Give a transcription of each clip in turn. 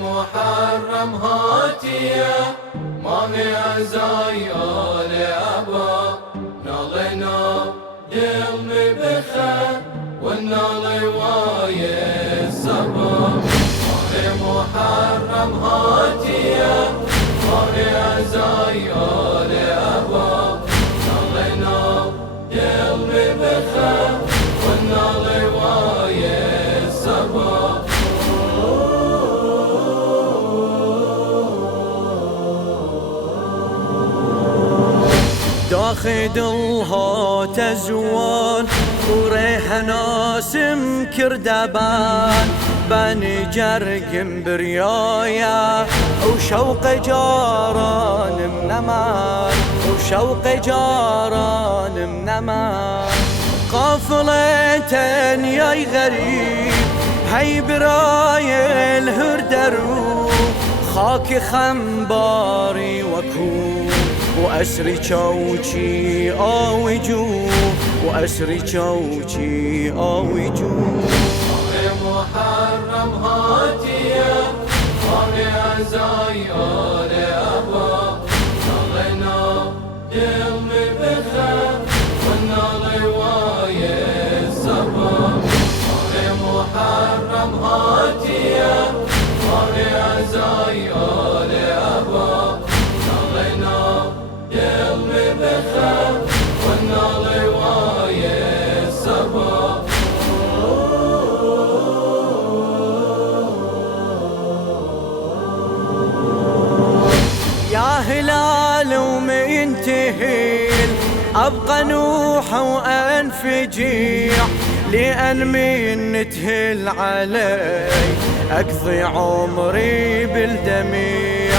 محرم هاتية ماني عزايا لأبا نالنا دل مبخر والنال واي السبب ماني محرم هاتية ماني عزايا لأبا نالنا دل مبخر والنال واي السبب داخدلها تزوان وريح ناسم كردبان بني جرقم بريايا وشوق جاران منمان وشوق جاران منمان قافلتين ياي غريب هي براي الهردرو خاك خنباري وكون وأسري شوشي آويجو وأسري شوشي آويجو ماني محرم هاتية ماني عزايا لأبا نالنا دل مبخر والنال واي السبب ماني محرم هاتية ماني عزايا لأبا نالنا دل مبخر والنال واي السبب يا هلال ومنتهيل أبقى نوح وأنفجيع لأن من تهل علي أقضي عمري بالدميع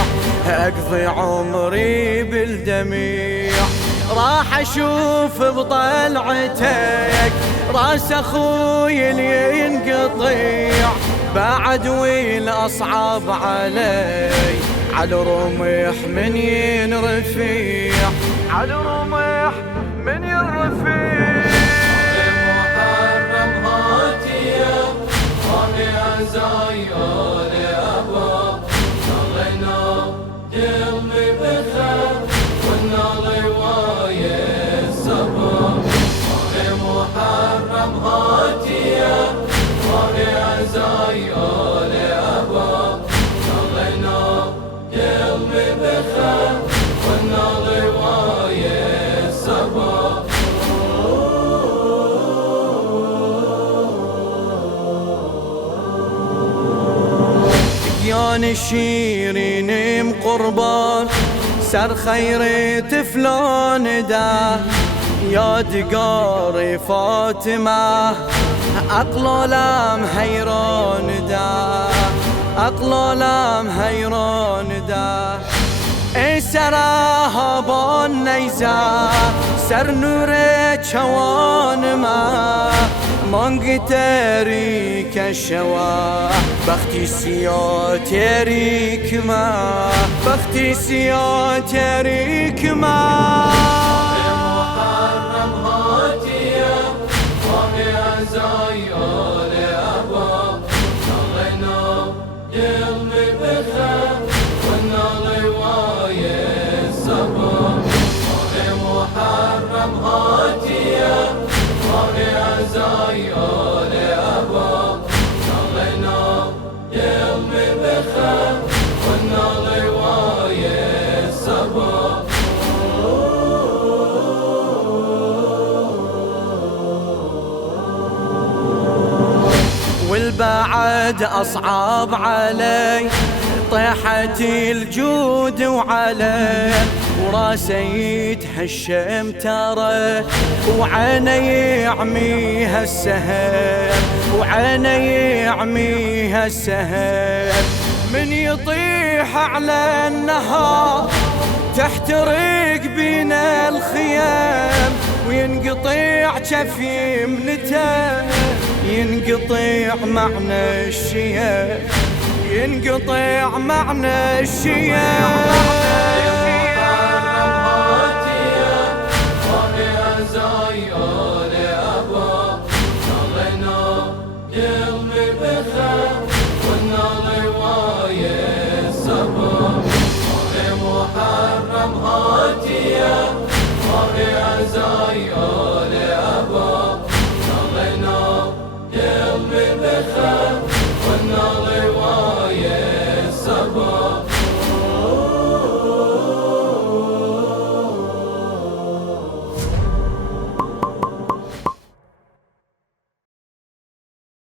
أقضي عمري بالدميع راح أشوف بطلعتك راس أخوي اللي ينقطيع بعد والأصعب علي على رمح من ينرفيع على رمح من ينرفيع محرم هاتية ماني عزايا لأبا نالنا دل مبخر والنال واي السبب ماني محرم هاتية ماني عزايا لأبا نالنا دل مبخر والنال واي السبب يا نشيرين مقربان سر خيرت فلان ده يا دقاري فاطمة أقلالم حيران ده أقلالم حيران ده ای سراها با نیزه سر نور چوان ما مانگ تاریک شوا بختی سیاه تاریک ما بختی سیاه تاریک ما محرم هاتية ماني عزايا لأبا نالنا دل مبخر والنال واي السبب ماني محرم هاتية ماني عزايا لأبا نالنا دل مبخر والنال واي السبب والبعد أصعب علي طيحت الجود وعلي وراسي يتهشم ترى وعيني يعميها السهر وعيني يعميها السهر من يطيح على النهار تحترق بينا الخيام وينقطع جفي منته ينقطع معنى الشياب ينقطع معنى الشياب دل مبخر والنار واي راية